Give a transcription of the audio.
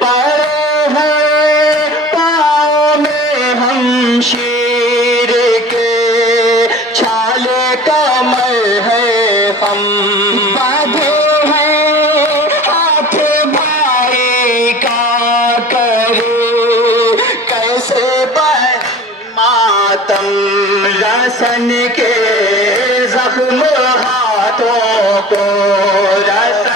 پڑے ہیں پاؤں میں ہم شیر کے، چھال کمر ہے ہم باندھے ہیں ہاتھ بھائی کا کرے، کیسے ماتم رسن کے زخم ہاتھوں کو رسن